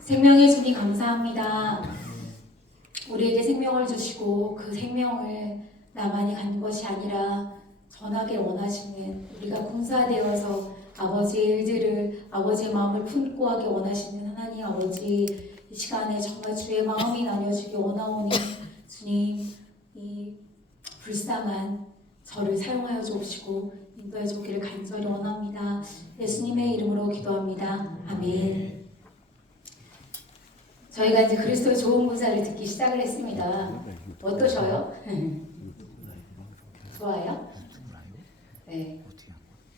생명의 주님 감사합니다. 우리에게 생명을 주시고 그 생명을 나만이 갖는 것이 아니라 전하게 원하시는, 우리가 군사되어서 아버지의 일들을, 아버지의 마음을 품고 하기 원하시는 하나님 아버지, 이 시간에 정말 주의 마음이 나뉘어지기 원하오니 주님, 이 불쌍한 저를 사용하여 주시고 인도해 주기를 간절히 원합니다. 예수님의 이름으로 기도합니다. 아멘. 저희가 이제 그리스도의 좋은 군사를 듣기 시작을 했습니다. 어떠셔요? 좋아요? 네.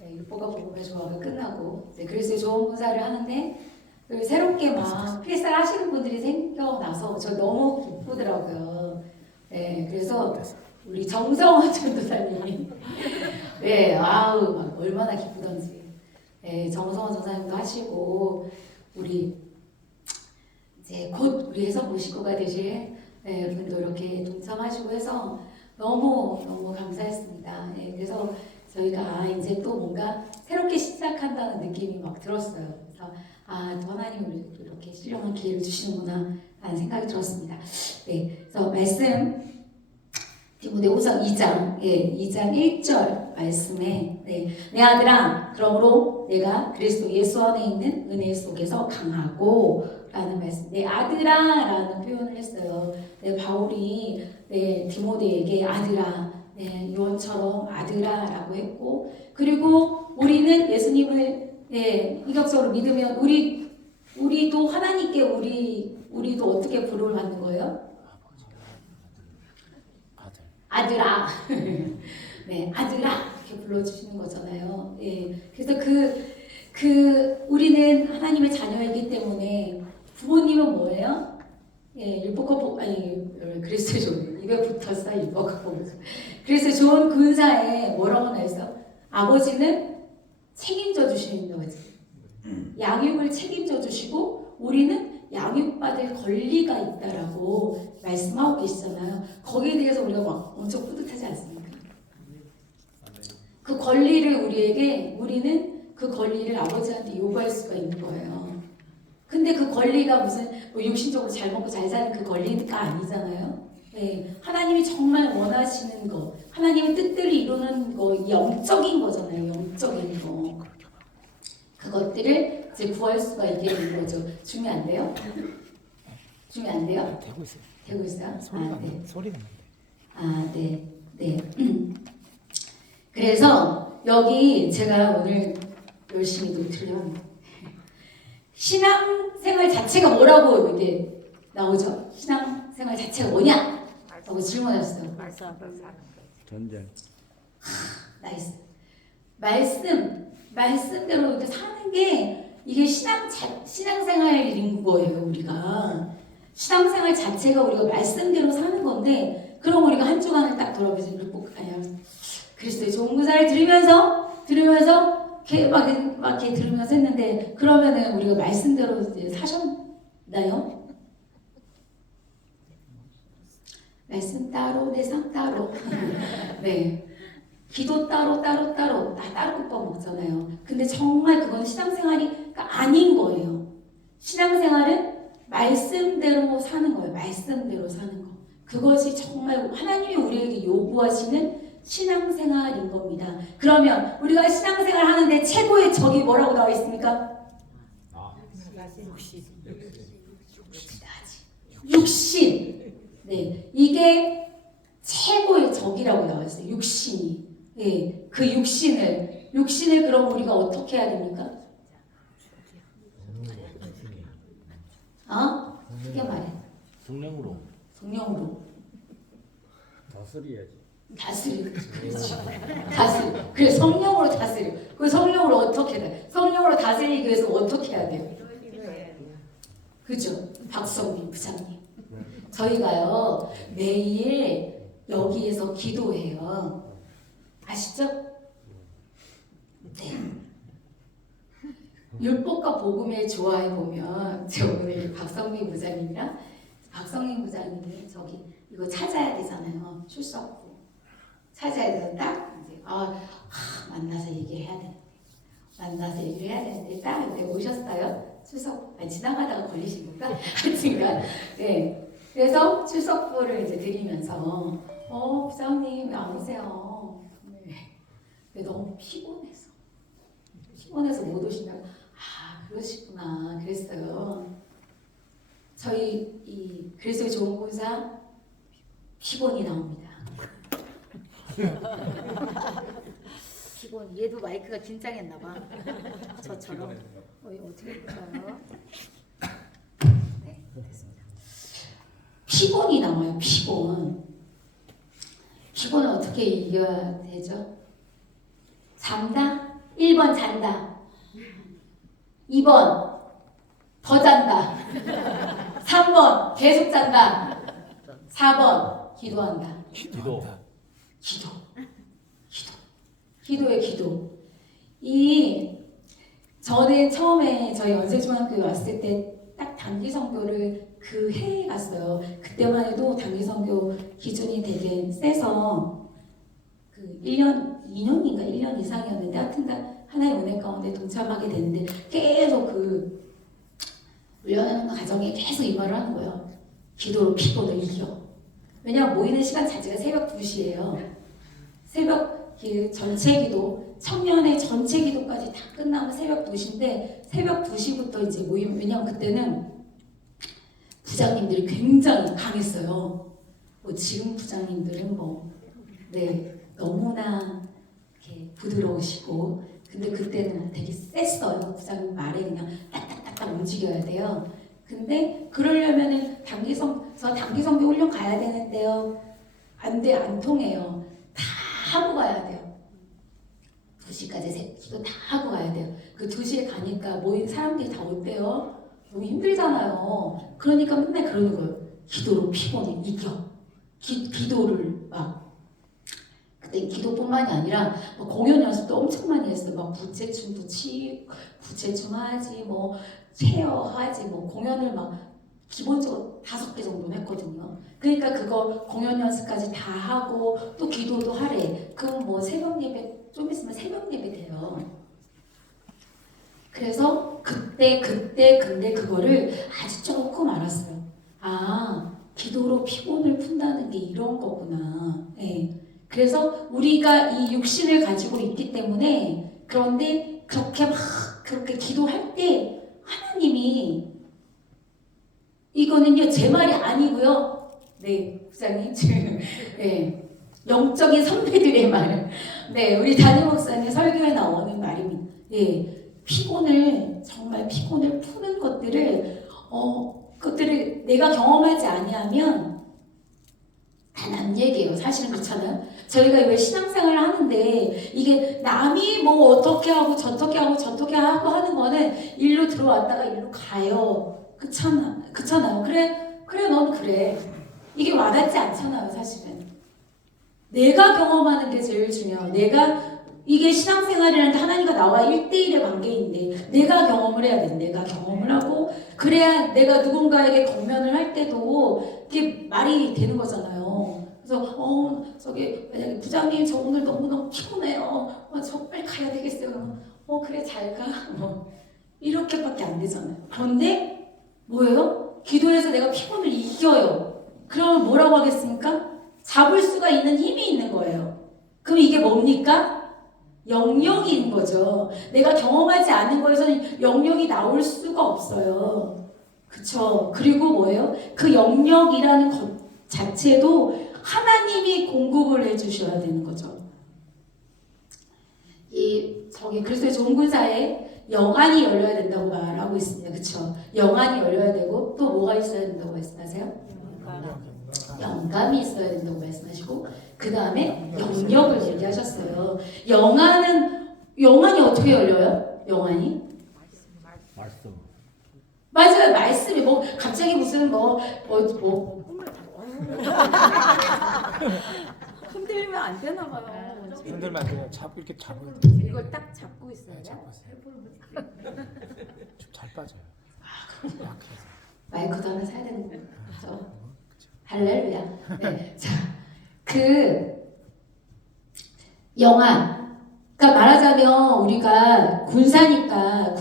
육보가 복음의 조화가 끝나고 이제 그리스도의 좋은 군사를 하는데 새롭게 막 필살 하시는 분들이 생겨나서 저 너무 기쁘더라고요. 네, 그래서 우리 정성원 전도사님, 네, 아우 막 얼마나 기쁘던지. 네, 정성원 전사님도 하시고 우리 이제 곧 우리 해성 모시고가 되실 분도 이렇게 동참하시고 해서 너무 감사했습니다. 네, 그래서 저희가 이제 또 뭔가 새롭게 시작한다는 느낌이 막 들었어요. 그래서 또 하나님 우리 이렇게 신령한 기회를 주시는구나 라는 생각이 들었습니다. 네, 그래서 말씀 디모데후서 2장 1절 말씀에 내 아들아 그러므로 내가 그리스도 예수 안에 있는 은혜 속에서 강하고 라는 말씀, 내 아들아 라는 표현을 했어요. 바울이 디모데에게 아들아, 유언처럼 아들아 라고 했고, 그리고 우리는 예수님을 인격적으로 믿으면 우리도 하나님께 우리도 어떻게 부름을 받는 거예요? 아들아. 네, 아들아 이렇게 불러주시는 거잖아요. 그래서 우리는 하나님의 자녀이기 때문에 부모님은 뭐예요? 그리스도의 좋은 입에 붙었어 율법과 복음. 그래서 좋은 군사에 뭐라고 나있어? 아버지는 책임져 주시는 거지. 양육을 책임져 주시고 우리는 양육받을 권리가 있다라고 말씀하고 계시잖아요. 거기에 대해서 우리가 막 엄청 뿌듯하지 않습니까? 그 권리를 우리는 그 권리를 아버지한테 요구할 수가 있는 거예요. 근데 그 권리가 무슨 육신적으로 잘 먹고 잘 사는 그 권리가 아니잖아요. 하나님이 정말 원하시는 거, 하나님의 뜻대로 이루는 거, 영적인 거잖아요. 영적인 거. 그것들을 이제 구할 수가 있게 되는 거죠. 주면 안 돼요? 주면 안 돼요? 되고 있어요. 되고 있어요? 소리가 나는데. 네. 그래서 여기 제가 오늘 열심히 노트를 신앙생활 자체가 뭐라고 이게 나오죠? 신앙생활 자체가 뭐냐? 라고 질문하셨어요. 전쟁. 나이스. 말씀대로 이렇게 사는 게 이게 신앙생활인 거예요. 우리가 신앙생활 자체가 우리가 말씀대로 사는 건데, 그럼 우리가 한 주간을 딱 돌아보지 그리스도의 좋은 군사를 들으면서 막 이렇게 들으면서 했는데, 그러면은 우리가 말씀대로 이제 사셨나요? 말씀 따로, 내상 따로. 네. 기도 따로 다 따로 국밥 먹잖아요. 근데 정말 그건 신앙생활이 아닌 거예요. 신앙생활은 말씀대로 사는 거예요. 말씀대로 사는 거. 그것이 정말 하나님이 우리에게 요구하시는 신앙생활인 겁니다. 그러면 우리가 신앙생활 하는데 최고의 적이 뭐라고 나와 있습니까? 육신. 네, 이게 최고의 적이라고 나와 있어요. 육신이. 그 육신을 그럼 우리가 어떻게 해야 됩니까? 크게 말해. 성령으로. 다스려. 그래, 성령으로 다스려. 그 성령으로 어떻게 돼? 성령으로 다스리기 위해서 어떻게 해야 돼요? 그죠? 박성민 부장님. 저희가요 매일 여기에서 기도해요. 아시죠? 네. 율법과 복음의 조화에 보면 저 오늘 박성민 부장님이 저기 이거 찾아야 되잖아요. 출석부 찾아야 돼서 딱 이제 만나서 얘기를 해야 되는데 딱 이렇게 오셨어요. 출석 지나가다가 걸리신 건가? 하여튼간 네. 그래서 출석부를 이제 드리면서 부장님 왜 안 오세요? 네. 너무 피곤해서 못 오신다고. 아 그러시구나 그랬어요. 저희 이 그리스도의 좋은 본사 피곤이 나옵니다. 피곤. 얘도 마이크가 긴장했나 봐. 저처럼. 어떻게 볼까요? 네, 됐습니다. 피곤이 나와요. 피곤은 어떻게 이겨야 되죠? 잔다? 1번 잔다. 2번 더 잔다. 3번 계속 잔다. 4번 기도한다. 기도의 기도. 저는 처음에 저희 연세중학교에 왔을 때 딱 단기 선교를 그 해에 갔어요. 그때만 해도 단기 선교 기준이 되게 세서 그 1년, 2년인가 1년 이상이었는데 하여튼 하나의 은혜 가운데 동참하게 됐는데 계속 그 훈련하는 과정에 계속 이 말을 하는 거예요. 기도로 피곤을 이겨. 왜냐하면 모이는 시간 자체가 새벽 2시예요. 새벽 전체 기도, 청년의 전체 기도까지 다 끝나면 새벽 2시인데 새벽 2시부터 이제 모이면 왜냐하면 그때는 부장님들이 굉장히 강했어요. 지금 부장님들은 너무나 이렇게 부드러우시고 근데 그때는 되게 셌어요. 부장님 말에 그냥 딱딱딱딱 움직여야 돼요. 근데 그러려면은 단기 선교 훈련 가야 되는데요. 안 통해요. 다 하고 가야 돼요. 2시까지 기도 다 하고 가야 돼요. 그 2시에 가니까 모인 사람들이 다 온대요. 너무 힘들잖아요. 그러니까 맨날 그러는 거예요. 기도로 피곤을 이겨. 기도를 그때 기도뿐만이 아니라 공연 연습도 엄청 많이 했어요. 부채춤도 부채춤 하지, 체어 하지, 공연을 기본적으로 5개 정도는 했거든요. 그러니까 그거 공연 연습까지 다 하고 또 기도도 하래. 그럼 새벽 예배 좀 있으면 새벽 예배 돼요. 그래서 그때 근데 그거를 아주 조금 알았어요. 아 기도로 피곤을 푼다는 게 이런 거구나. 네. 그래서 우리가 이 육신을 가지고 있기 때문에 그런데 그렇게 기도할 때 하나님이 이거는요 제 말이 아니고요. 네, 목사님 지금 영적인 선배들의 말. 네, 우리 담임 목사님 설교에 나오는 말입니다. 정말 피곤을 푸는 것들을 내가 경험하지 아니하면 다 남 얘기예요. 사실은 그렇잖아요. 저희가 왜 신앙생활을 하는데 이게 남이 어떻게 하고 저떻게 하고 하는 거는 일로 들어왔다가 일로 가요. 그렇잖아요. 그래 넌 그래. 이게 와닿지 않잖아요. 사실은. 내가 경험하는 게 제일 중요해요. 이게 신앙생활이라는 게 하나님과 나와 1대1의 관계인데 내가 경험을 해야 돼. 내가 경험을 하고 그래야 내가 누군가에게 권면을 할 때도 이게 말이 되는 거잖아요. 그래서 만약에 부장님 저 오늘 너무너무 피곤해요. 저 빨리 가야 되겠어요. 그래 잘 가. 이렇게밖에 안 되잖아요. 그런데 뭐예요? 기도해서 내가 피곤을 이겨요. 그러면 뭐라고 하겠습니까? 잡을 수가 있는 힘이 있는 거예요. 그럼 이게 뭡니까? 영역인 거죠. 내가 경험하지 않은 거에서는 영역이 나올 수가 없어요. 그쵸? 그리고 뭐예요? 그 영역이라는 것 자체도 하나님이 공급을 해주셔야 되는 거죠. 그리스도의 좋은 군사에 영안이 열려야 된다고 말하고 있습니다. 그쵸? 영안이 열려야 되고 또 뭐가 있어야 된다고 말씀하세요? 영감이 있어야 된다고 말씀하시고 그 다음에 영역을 얘기하셨어요. 영안이 어떻게 열려요? 영안이? 말씀. 맞아요. 말씀이 갑자기 무슨 흔들면 안 되나 봐요. 흔들면 안 돼요. 이렇게 잡아야 이걸 딱 잡고 있어요. 네, 잡고 있어요. 좀 잘 빠져요. 약해서. 마이크도 하나 사야 되는 거죠. 할렐루야. 네. 자, 영안. 그러니까 말하자면 우리가 군사니까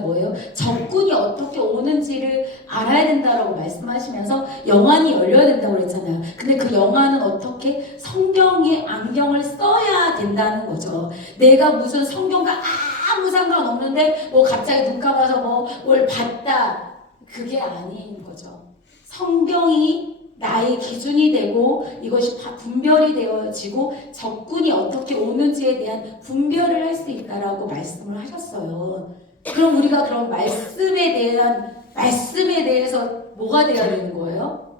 뭐예요? 적군이 적군이 어떻게 오는지를 알아야 된다라고 말씀하시면서 영안이 열려야 된다고 그랬잖아요. 근데 그 영안은 어떻게 성경의 안경을 써야 된다는 거죠. 내가 무슨 성경과 아무 상관없는데 뭐 갑자기 눈 감아서 뭐 뭘 봤다, 그게 아닌 거죠. 성경이 나의 기준이 되고 이것이 다 분별이 되어지고 적군이 어떻게 오는지에 대한 분별을 할 수 있다라고 말씀을 하셨어요. 그럼 우리가 그런 말씀에 대해서 뭐가 되어야 되는 거예요?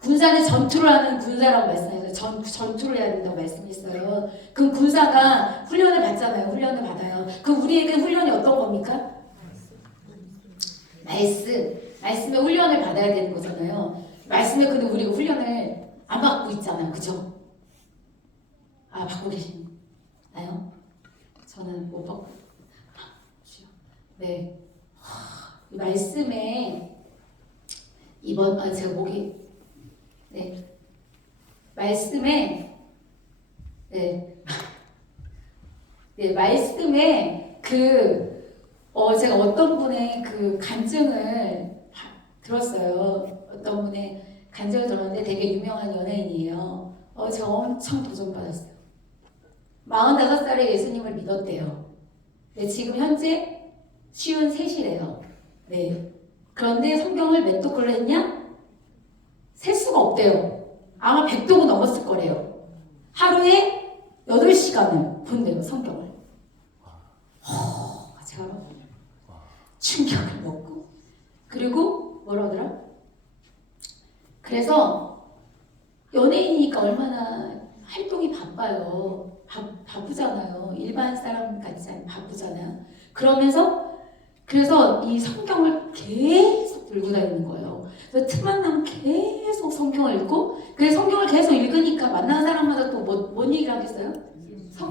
군사는 전투를 하는 군사라고 말씀하셨어요. 전투를 해야 된다고 말씀했어요. 그럼 군사가 훈련을 받잖아요. 훈련을 받아요. 그럼 우리에게 훈련이 어떤 겁니까? 말씀의 훈련을 받아야 되는 거잖아요. 말씀에 근데 우리가 훈련을 안 받고 있잖아요. 그죠? 아, 받고 계시나요? 저는 못 받고. 네. 이 말씀에 제가 목이 네. 말씀에 말씀에 제가 어떤 분의 그 간증을 들었어요. 어떤 분의 간증을 들었는데 되게 유명한 연예인이에요. 제가 엄청 도전받았어요. 45살에 예수님을 믿었대요. 네, 지금 현재 53이래요. 네. 그런데 성경을 몇 독을 했냐? 셀 수가 없대요. 아마 100독은 넘었을 거래요. 하루에 8시간을 본대요, 성경을. 제가 충격을 먹고. 그리고 뭐라 하더라? 그래서 연예인이니까 얼마나 활동이 바빠요. 바쁘잖아요. 일반 사람 같지 않 바쁘잖아요. 그래서 이 성경을 계속 들고 다니는 거예요. 그래서 틈만 나면 계속 성경을 읽고, 그래서 성경을 계속 읽으니까 만나는 사람마다 또 뭔 얘기를 하겠어요?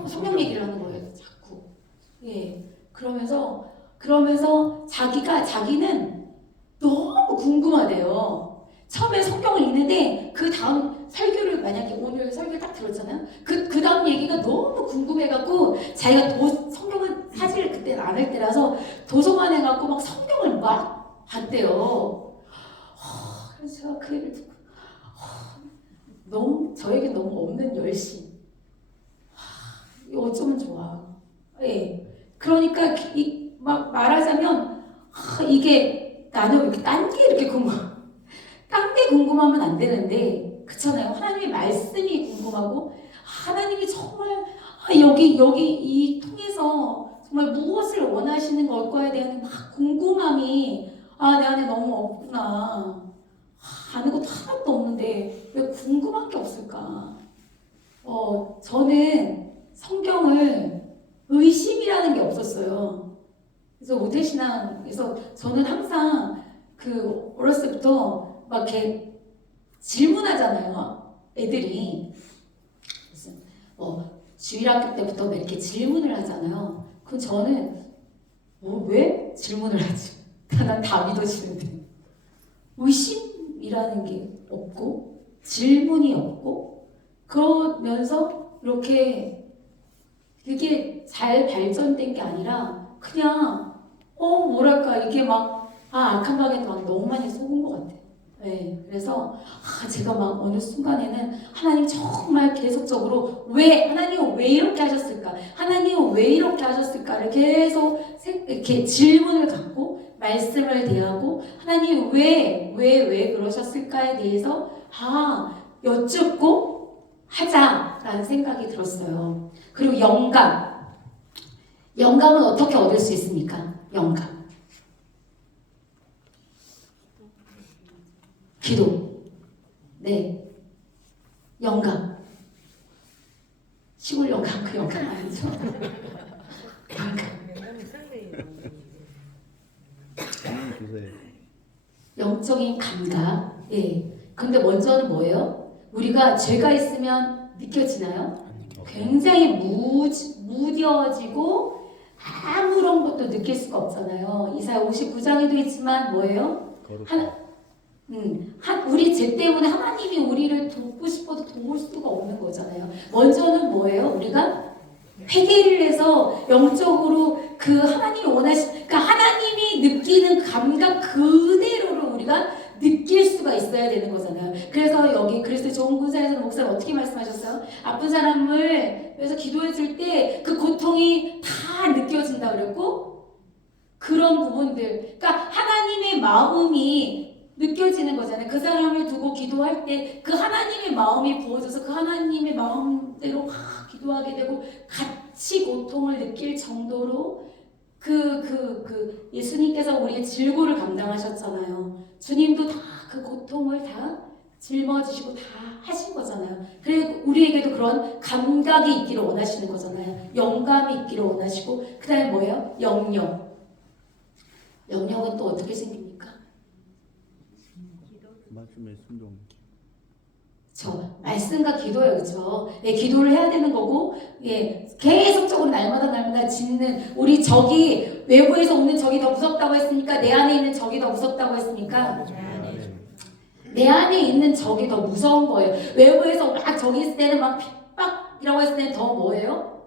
성경 얘기를 하는 거예요. 자꾸. 예. 그러면서 자기는 너무 궁금하대요. 처음에 성경을 읽는데 그 다음 설교를 만약에 오늘 설교 딱 들었잖아요. 그 다음 얘기가 너무 궁금해갖고 자기가 성경을 사실 그때는 안 할 때라서 도서관에 가고 막 성경을 막 봤대요. 그래서 제가 그 얘기를 듣고 저에게 너무 없는 열심. 어쩌면 좋아. 예. 그러니까 막 말하자면 이게 나는 이렇게 딴 게 이렇게 딴 게 궁금하면 안 되는데, 그렇잖아요. 하나님의 말씀이 궁금하고 하나님이 정말 여기 이 통해서 정말 무엇을 원하시는 걸까에 대한 막 궁금함이 내 안에 너무 없구나. 아는 것도 하나도 없는데 왜 궁금한 게 없을까? 저는 성경을 의심이라는 게 없었어요. 그래서 모태신앙에서 저는 항상 어렸을 때부터 막 이렇게 질문하잖아요. 애들이. 그래서 주일학교 때부터 막 이렇게 질문을 하잖아요. 그럼 저는 왜 질문을 하지? 난 다 믿어지는데. 의심이라는 게 없고 질문이 없고 그러면서 이렇게 그게 잘 발전된 게 아니라 그냥 뭐랄까 이게 막 악한 방에 막 너무 많이 속은 것 같아. 네, 그래서 제가 막 어느 순간에는 하나님 정말 계속적으로 하나님은 왜 이렇게 하셨을까? 하나님은 왜 이렇게 하셨을까를 계속 이렇게 질문을 갖고 말씀을 대하고 하나님 왜 그러셨을까에 대해서 여쭙고 하자라는 생각이 들었어요. 그리고 영감은 어떻게 얻을 수 있습니까? 영감. 기도. 네. 영감. 시골 영감, 그 영감 아니죠? 영감. 영적인 감각. 예. 근데 먼저는 뭐예요? 우리가 죄가 있으면 느껴지나요? 굉장히 무뎌지고 아무런 것도 느낄 수가 없잖아요. 이사야 59장에도 있지만 뭐예요? 우리 죄 때문에 하나님이 우리를 돕고 싶어도 도울 수가 없는 거잖아요. 먼저는 뭐예요? 우리가 회개를 해서 영적으로 그 하나님이 그러니까 하나님이 느끼는 감각 그대로를 우리가 느낄 수가 있어야 되는 거잖아요. 그래서 여기 그리스도 좋은 군사에서 목사님 어떻게 말씀하셨어요? 아픈 사람을 위해서 기도해 줄 때 그 고통이 다 느껴진다 그랬고, 그런 부분들, 그러니까 하나님의 마음이 느껴지는 거잖아요. 그 사람을 두고 기도할 때 그 하나님의 마음이 부어져서 그 하나님의 마음대로 막 기도하게 되고 같이 고통을 느낄 정도로 예수님께서 우리의 질고를 감당하셨잖아요. 주님도 다 그 고통을 다 짊어지시고 다 하신 거잖아요. 그리고 우리에게도 그런 감각이 있기를 원하시는 거잖아요. 영감이 있기를 원하시고, 그 다음에 뭐예요? 영역. 영역은 또 어떻게 생깁니까? 말씀의 순종. 저 말씀과 기도예요, 그렇죠? 예, 기도를 해야 되는 거고, 예, 계속적으로 날마다 짓는 우리 적이 외부에서 오는 적이 더 무섭다고 했습니까? 내 안에 있는 적이 더 무섭다고 했습니까? 내 안에 있는 적이 더 무서운 거예요. 외부에서 막 적이 있을 때는 막 핍박이라고 했을 때는 더 뭐예요?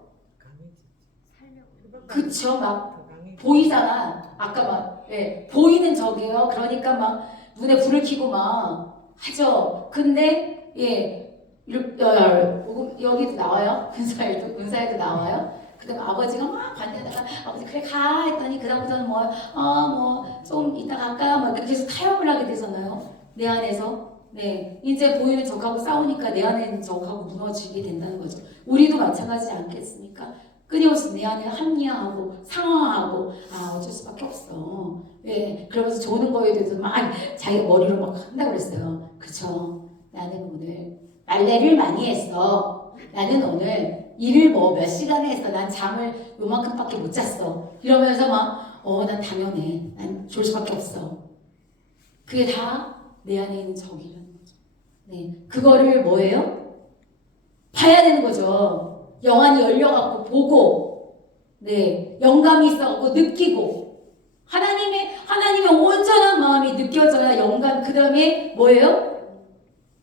그쵸, 막 보이잖아. 아까 막 보이는 적이에요. 그러니까 막 눈에 불을 켜고 막 하죠. 근데 여기도 나와요. 군사에도 나와요. 그다음에 아버지가 막 반대다가 아버지 그래 가 했더니 그다음부터는 뭐 좀 이따 갈까 막 그렇게 해서 타협을 하게 되잖아요. 내 안에서. 네, 이제 보이는 적하고 싸우니까 내 안에 있는 적하고 무너지게 된다는 거죠. 우리도 마찬가지지 않겠습니까? 끊임없이 내 안에 합리화하고 상황하고 어쩔 수밖에 없어. 그러면서 조는 거에 대해서 막 자기 머리로 막 한다고 그랬어요. 그쵸? 나는 오늘 빨래를 많이 했어. 나는 오늘 일을 몇 시간을 했어. 난 잠을 요만큼밖에 못 잤어. 이러면서 난 당연해. 난 졸 수밖에 없어. 그게 다 내 안에 있는 적이라는 거죠. 네, 그거를 뭐예요? 봐야 되는 거죠. 영안이 열려갖고 보고, 네, 영감이 있어갖고 느끼고, 하나님의 온전한 마음이 느껴져야 영감. 그 다음에 뭐예요?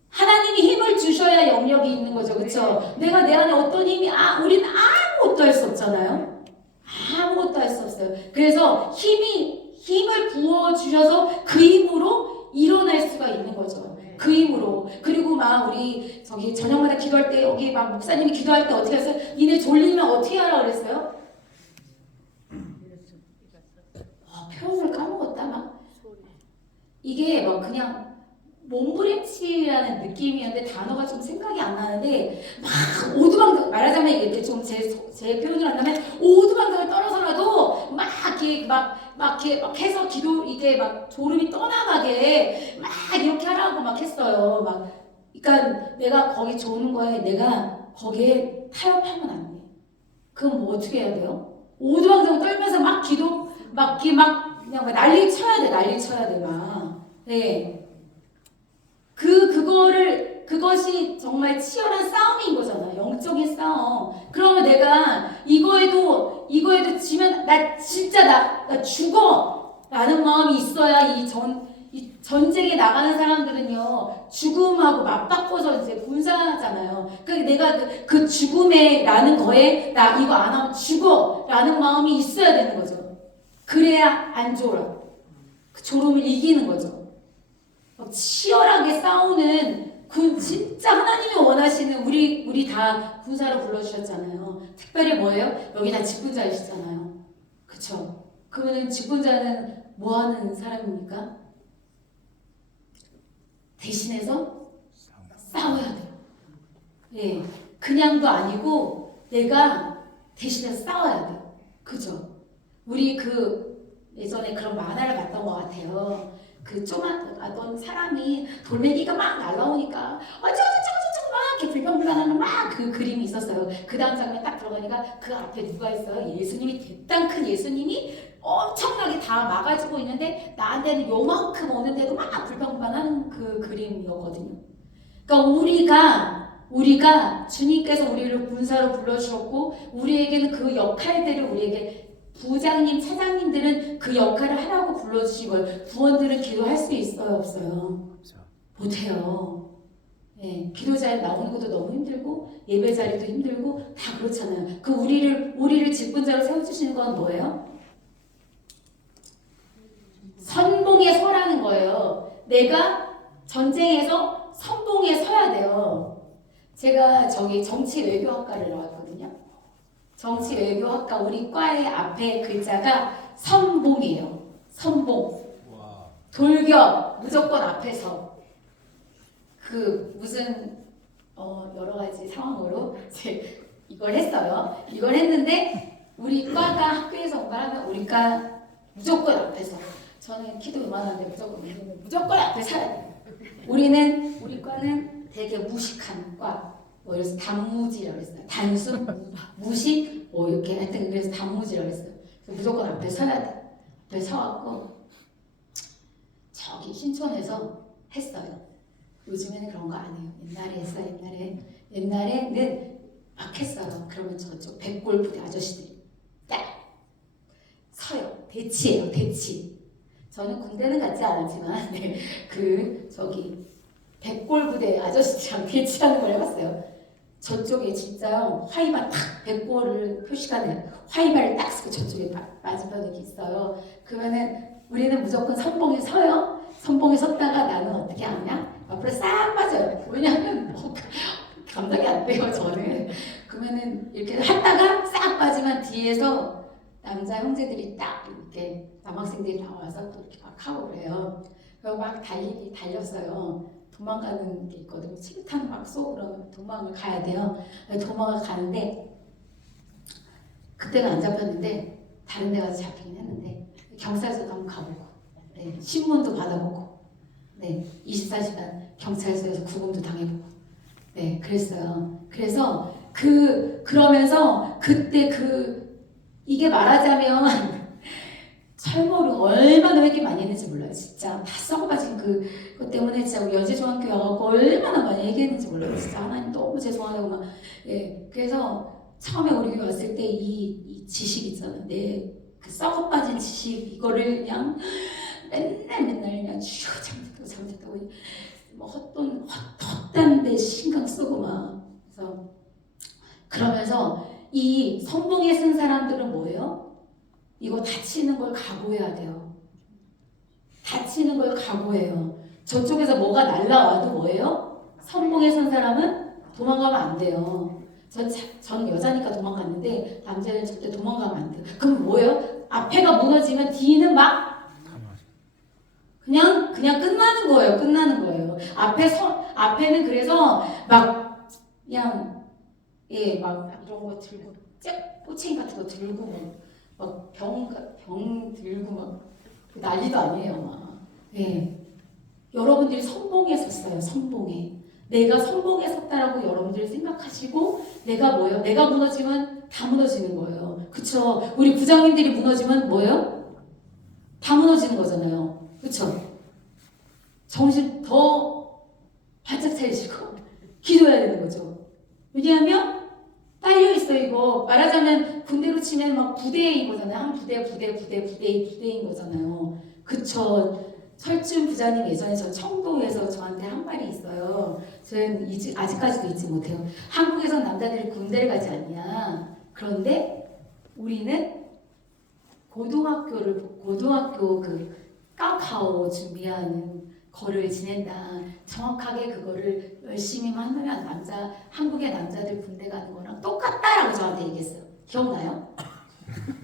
하나님이 힘을 주셔야 영역이 있는 거죠, 그렇죠? 내가 내 안에 어떤 힘이 우리는 아무것도 할 수 없잖아요. 아무것도 할 수 없어요. 그래서 힘을 부어 주셔서 그 힘으로 일어날 수가 있는 거죠. 그 힘으로. 그리고 막 우리 저녁마다 기도할 때 여기 막 목사님이 기도할 때 어떻게 하세요? 니네 졸리면 어떻게 하라 그랬어요? 표현을 까먹었다 막. 이게 막 그냥 몸부림치라는 느낌이었는데 단어가 좀 생각이 안 나는데 막 오두방정 말하자면 이렇게 좀 제 표현을 한다면 오두방정을 떨어서라도 막 이렇게 해서 기도 이게 막 졸음이 떠나가게 막 이렇게 하라고 막 했어요. 그러니까 내가 거기 조는 거에 내가 거기에 타협하면 안 돼. 그럼 뭐 어떻게 해야 돼요? 오두방정 떨면서 막 기도 그냥 난리 쳐야 돼 막. 네. 그것이 정말 치열한 싸움인 거잖아. 영적인 싸움. 그러면 내가 이거에도 지면 나 진짜 나 죽어 라는 마음이 있어야 이 전쟁에 나가는 사람들은요 죽음하고 맞바꿔서 이제 군사잖아요. 내가 그 죽음에 라는 거에 나 이거 안 하면 죽어 라는 마음이 있어야 되는 거죠. 그래야 안 졸아. 그 졸음을 이기는 거죠. 치열하게 싸우는 진짜 하나님이 원하시는 우리 다 군사로 불러주셨잖아요. 특별히 뭐예요? 여기 다 직분자이시잖아요. 그쵸? 그러면 직분자는 뭐 하는 사람입니까? 대신해서 싸워야 돼요. 예, 그냥도 아니고 내가 대신해서 싸워야 돼요. 그죠? 우리 예전에 그런 만화를 봤던 것 같아요. 어떤 사람이 돌멩이가 막 날라오니까 어쩌고저쩌고 막 이렇게 불평불만하는 막 그 그림이 있었어요. 그 다음 장면에 딱 들어가니까 그 앞에 누가 있어요? 예수님이 대땅 큰 예수님이 엄청나게 다 막아주고 있는데 나한테는 요만큼 오는데도 막 불평불만하는 그 그림이었거든요. 그러니까 우리가 주님께서 우리를 군사로 불러주셨고 우리에게는 그 역할들을 우리에게 부장님, 차장님들은 그 역할을 하라고 불러주신 거예요. 부원들은 기도할 수 있어요, 없어요? 못해요. 예, 기도 자리 나오는 것도 너무 힘들고 예배 자리도 힘들고 다 그렇잖아요. 그 우리를 직분자로 세워주시는 건 뭐예요? 선봉에 서라는 거예요. 내가 전쟁에서 선봉에 서야 돼요. 제가 저기 정치 외교학과를 나왔거든요. 정치 외교학과 우리 과의 앞에 글자가 선봉이에요. 선봉. 돌격 무조건 앞에서 그 무슨 여러 가지 상황으로 이제 이걸 했어요. 이걸 했는데 우리 과가 학교에서 뭔가 하면 우리 과 무조건 앞에서 저는 키도 이만한데 무조건 앞에 서야 돼요. 우리 과는 되게 무식한 과. 뭐 그래서 단무지라고 했어요. 단순 무식 뭐 이렇게 하여튼 그래서 단무지라고 했어요. 그래서 무조건 앞에 서야 돼. 앞에 서갖고 저기 신촌에서 했어요. 요즘에는 그런 거 안 해요. 옛날에 했어요. 옛날에는 막 했어요. 그러면 저쪽 백골 부대 아저씨들이 딱 서요. 대치예요. 대치. 저는 군대는 갔지 않았지만 네, 그 저기 백골 부대 아저씨들이랑 대치하는 걸 해봤어요. 저쪽에 진짜요. 화이바 탁 백골을 표시가 돼요. 화이바를 딱 쓰고 저쪽에 맞은편에 있어요. 그러면은 우리는 무조건 선봉에 서요. 선봉에 섰다가 나는 어떻게 하냐? 앞으로 싹 빠져요. 왜냐하면 뭐 감당이 안 돼요. 저는. 그러면은 이렇게 하다가 싹 빠지면 뒤에서 남자 형제들이 딱 이렇게 남학생들이 나와서 또 이렇게 막 하고 그래요. 그리고 막 달렸어요. 도망가는 게 있거든요. 치기탄 막 쏘고 그러면 도망을 가야 돼요. 도망을 가는데 그때는 안 잡혔는데 다른 데 가서 잡히긴 했는데 경찰서도 한번 가보고 네, 신문도 받아보고 네, 24시간 경찰서에서 구금도 당해보고 네, 그랬어요. 그래서 그러면서 그때 이게 말하자면 철거를 얼마나 회개 많이 했는지 몰라요. 진짜 다 썩어가진 그것 때문에 진짜 우리 여제중학교 와갖고 얼마나 많이 얘기했는지 몰라요. 진짜 하나님 너무 죄송하다고 막 예. 그래서 처음에 우리 교회 왔을 때 이 지식 있잖아. 그 썩어 빠진 지식 이거를 그냥 맨날 그냥 쭉 잘못했다고 뭐 헛된 데 신경 쓰고 막 그러면서 이 선봉에 쓴 사람들은 뭐예요? 이거 다치는 걸 각오해야 돼요. 다치는 걸 각오해요. 저쪽에서 뭐가 날라와도 뭐예요? 선봉에 선 사람은 도망가면 안 돼요. 전 여자니까 도망갔는데 남자는 절대 도망가면 안 돼요. 그럼 뭐예요? 앞에가 무너지면 뒤는 막 그냥 끝나는 거예요. 끝나는 거예요. 앞에는 그래서 막 그냥 막 이런 거 들고 꼬챙이 같은 거 들고 막 병 들고 막 난리도 아니에요. 막. 예. 여러분들이 선봉에 섰어요. 선봉에. 내가 선봉에 섰다라고 여러분들이 생각하시고 내가 뭐예요? 내가 무너지면 다 무너지는 거예요. 그쵸? 우리 부장님들이 무너지면 뭐예요? 다 무너지는 거잖아요. 그쵸? 정신 더 바짝 차리시고 기도해야 되는 거죠. 왜냐하면 딸려있어 이거. 말하자면 군대로 치면 막 부대인 거잖아요. 한 부대인 거잖아요. 그쵸? 철준 부장님 예전에 저 청도에서 저한테 한 말이 있어요. 저는 아직까지도 잊지 못해요. 한국에서 남자들이 군대를 가지 않냐. 그런데 우리는 고등학교 그 까카오 준비하는 거를 지낸다. 정확하게 그거를 열심히만 하면 한국의 남자들 군대 가는 거랑 똑같다라고 저한테 얘기했어요. 기억나요?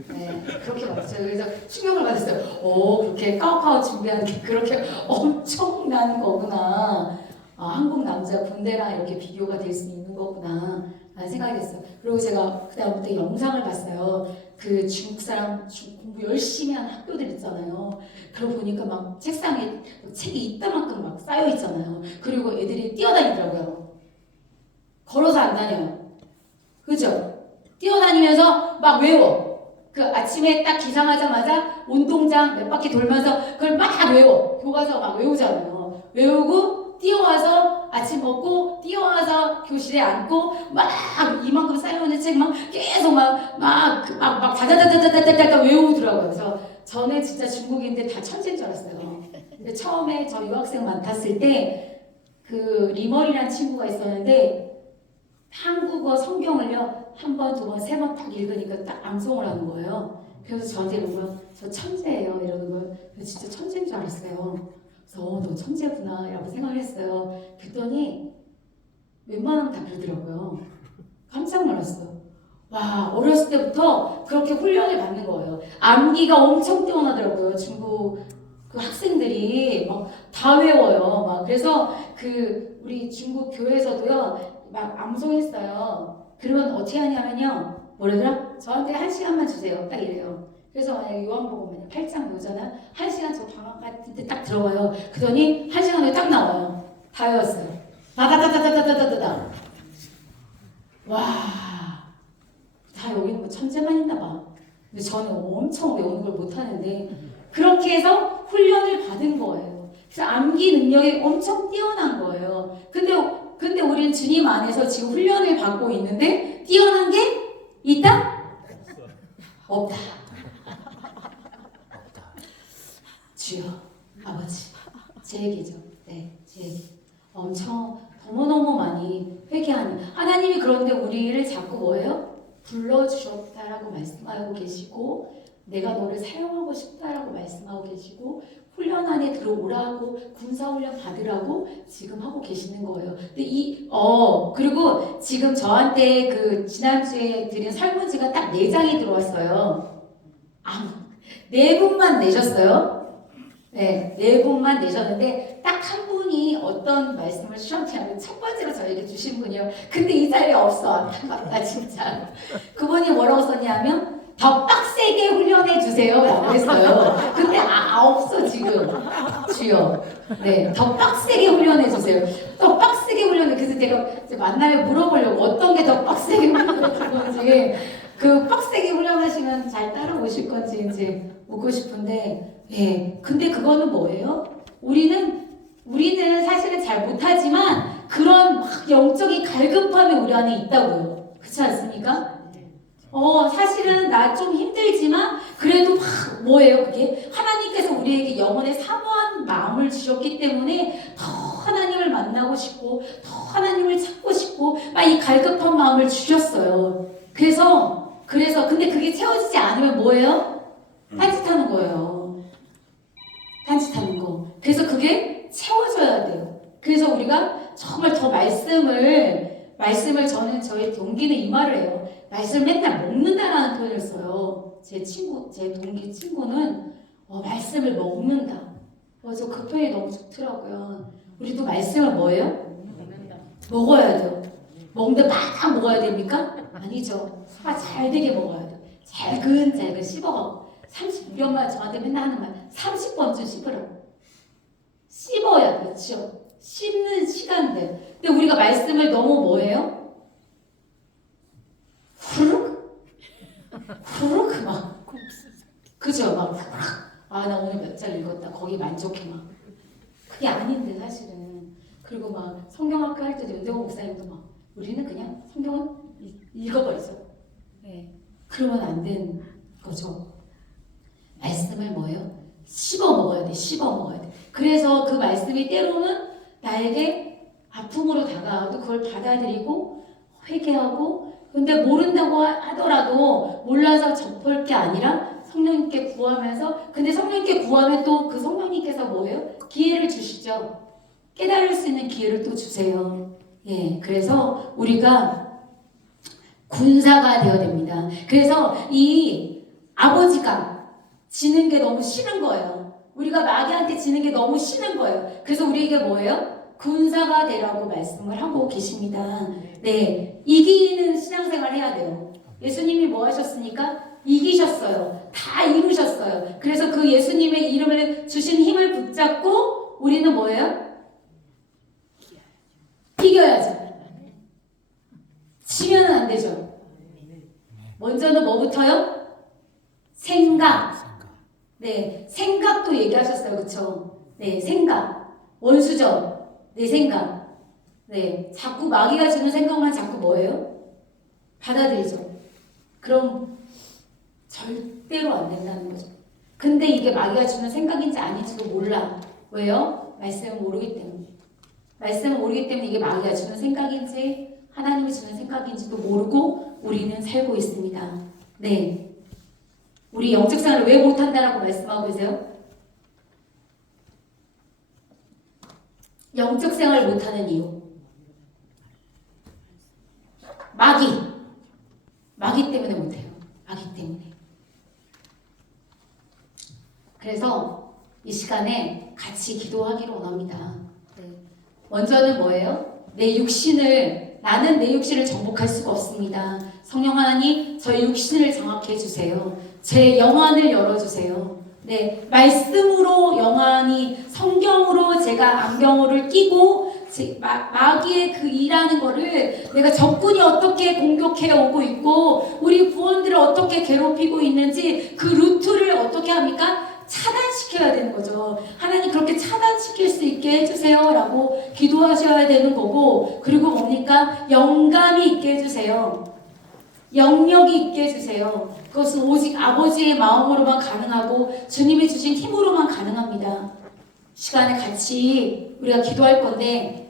네, 그렇게 봤어요. 그래서 충격을 받았어요. 그렇게 까오까오 준비하는 게 그렇게 엄청난 거구나. 한국 남자 군대랑 이렇게 비교가 될 수 있는 거구나. 라는 생각이 됐어요. 그리고 제가 그다음부터 영상을 봤어요. 그 중국 사람 공부 열심히 하는 학교들 있잖아요. 그러고 보니까 막 책상에 책이 이따만큼 막 쌓여 있잖아요. 그리고 애들이 뛰어다니더라고요. 걸어서 안 다녀요. 그죠? 뛰어다니면서 막 외워. 그 아침에 딱 기상하자마자 운동장 몇 바퀴 돌면서 그걸 막 외워. 교과서 막 외우잖아요. 외우고 뛰어와서 아침 먹고 뛰어와서 교실에 앉고 막 이만큼 쌓여있는 책 막 계속 막 다다다다다다다 외우더라고요. 그래서 저는 진짜 중국인들 다 천재인 줄 알았어요. 근데 처음에 저 유학생 맡았을 때 그 리멀이라는 친구가 있었는데 한국어 성경을요 한 번, 두 번, 세 번 딱 읽으니까 딱 암송을 하는 거예요. 그래서 저한테 이런 거요. 저 천재예요 이러는 거예요. 진짜 천재인 줄 알았어요. 그래서 너 천재구나 라고 생각을 했어요. 그랬더니 웬만하면 다 그러더라고요. 깜짝 놀랐어요. 와, 어렸을 때부터 그렇게 훈련을 받는 거예요. 암기가 엄청 뛰어나더라고요. 중국 그 학생들이 막 다 외워요. 막 그래서 그 우리 중국 교회에서도요 막 암송했어요. 그러면 어떻게 하냐면요, 뭐래더라? 저한테 1시간만 주세요. 딱 이래요. 그래서 만약에 요한복음 8장 보잖아. 1시간 저 방학 같은 때 딱 들어가요. 그러더니 1시간 후에 딱 나와요. 다 외웠어요. 다다다다다다다다다. 와, 다 여기는 뭐 천재만 있나 봐. 근데 저는 엄청 외우는 걸 못하는데 그렇게 해서 훈련을 받은 거예요. 그래서 암기 능력이 엄청 뛰어난 거예요. 근데 우리는 주님 안에서 지금 훈련을 받고 있는데 뛰어난 게 있다? 없다. 주여, 아버지, 제 얘기죠. 네, 제 얘기. 엄청 너무너무 많이 회개하는 하나님이. 그런데 우리를 자꾸 뭐예요? 불러주셨다라고 말씀하고 계시고 내가 너를 사용하고 싶다라고 말씀하고 계시고 훈련 안에 들어오라고 군사훈련 받으라고 지금 하고 계시는 거예요. 근데 그리고 지금 저한테 그 지난주에 드린 설문지가 딱 4장이 들어왔어요. 4분만 내셨어요. 네, 4분만 내셨는데 딱 한 분이 어떤 말씀을 주셨냐면 첫 번째로 저에게 주신 분이요. 근데 이 자리에 없어. 안타깝다 진짜. 그분이 뭐라고 썼냐면 더 빡세게 훈련해 주세요 라고 했어요. 근데 없어 지금. 주여. 네, 더 빡세게 훈련해 주세요. 더 빡세게 훈련해. 그래서 제가 이제 만나면 물어보려고 어떤 게 더 빡세게 훈련해 줄 건지, 그 빡세게 훈련하시면 잘 따라오실 건지 이제 묻고 싶은데, 예. 근데 그거는 뭐예요? 우리는 사실은 잘 못하지만 그런 막 영적인 갈급함이 우리 안에 있다고요. 그렇지 않습니까? 사실은 나 좀 힘들지만 그래도 막 뭐예요 그게? 하나님께서 우리에게 영혼의 사모한 마음을 주셨기 때문에 더 하나님을 만나고 싶고 더 하나님을 찾고 싶고 막 이 갈급한 마음을 주셨어요. 그래서 근데 그게 채워지지 않으면 뭐예요? 딴짓하는 거예요. 딴짓하는 거. 그래서 그게 채워져야 돼요. 그래서 우리가 정말 더 말씀을 저는 저의 동기는 이 말을 해요. 말씀을 맨날 먹는다라는 표현을 써요. 제 동기 친구는 말씀을 먹는다. 저 그 표현이 너무 좋더라고요. 우리도 말씀을 뭐예요? 먹어야 돼요. 먹는데 막 먹어야 됩니까? 아니죠. 소화 잘 되게 먹어야 돼요. 잘근잘근 씹어가고. 우리 엄마 저한테 맨날 하는 말 30번쯤 씹으라고. 씹어야 돼요. 그렇죠? 씹는 시간들. 근데 우리가 말씀을 너무 뭐예요? 후룩 막 그죠? 막 나 오늘 몇 장 읽었다. 거기 만족해 막. 그게 아닌데 사실은. 그리고 막 성경학교 할 때도 윤대호 목사님도 막 우리는 그냥 성경을 읽어버리죠. 네. 그러면 안 되는 거죠. 말씀을 뭐예요? 씹어 먹어야 돼. 씹어 먹어야 돼. 그래서 그 말씀이 때로는 나에게 아픔으로 다가와도 그걸 받아들이고 회개하고, 근데 모른다고 하더라도 몰라서 접할 게 아니라 성령님께 구하면서, 근데 성령님께 구하면 또 그 성령님께서 뭐예요? 기회를 주시죠. 깨달을 수 있는 기회를 또 주세요. 예, 그래서 우리가 군사가 되어야 됩니다. 그래서 이 아버지가 지는 게 너무 싫은 거예요. 우리가 마귀한테 지는 게 너무 싫은 거예요. 그래서 우리에게 뭐예요? 군사가 되라고 말씀을 하고 계십니다. 네, 이기는 신앙생활 해야 돼요. 예수님이 뭐 하셨습니까? 이기셨어요. 다 이루셨어요. 그래서 그 예수님의 이름을 주신 힘을 붙잡고 우리는 뭐예요? 이겨야죠. 지면은 안 되죠. 먼저는 뭐부터요? 생각. 네, 생각도 얘기하셨어요. 그쵸? 네, 생각. 원수죠. 네, 생각. 네, 자꾸 마귀가 주는 생각만 자꾸 뭐예요? 받아들이죠. 그럼 절대로 안 된다는 거죠. 근데 이게 마귀가 주는 생각인지 아닌지도 몰라. 왜요? 말씀을 모르기 때문에. 말씀을 모르기 때문에 이게 마귀가 주는 생각인지 하나님이 주는 생각인지도 모르고 우리는 살고 있습니다. 네. 우리 영적 생활을 왜 못한다라고 말씀하고 계세요? 영적 생활을 못하는 이유. 마귀 때문에 못해요. 마귀 때문에. 그래서 이 시간에 같이 기도하기를 원합니다. 네. 먼저는 뭐예요? 나는 내 육신을 정복할 수가 없습니다. 성령 하나님, 저의 육신을 장악해 주세요. 제 영안을 열어주세요. 네, 말씀으로 영안이 성경으로 제가 안경을 끼고 마귀의 그 일하는 거를 내가 적군이 어떻게 공격해 오고 있고 우리 부원들을 어떻게 괴롭히고 있는지 그 루트를 어떻게 합니까? 차단시켜야 되는 거죠. 하나님 그렇게 차단시킬 수 있게 해주세요 라고 기도하셔야 되는 거고, 그리고 뭡니까? 영감이 있게 해주세요. 영역이 있게 해주세요. 그것은 오직 아버지의 마음으로만 가능하고 주님이 주신 힘으로만 가능합니다. 시간에 같이 우리가 기도할 건데,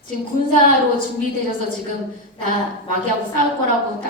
지금 군사로 준비되셔서 지금 나 마귀하고 싸울 거라고 딱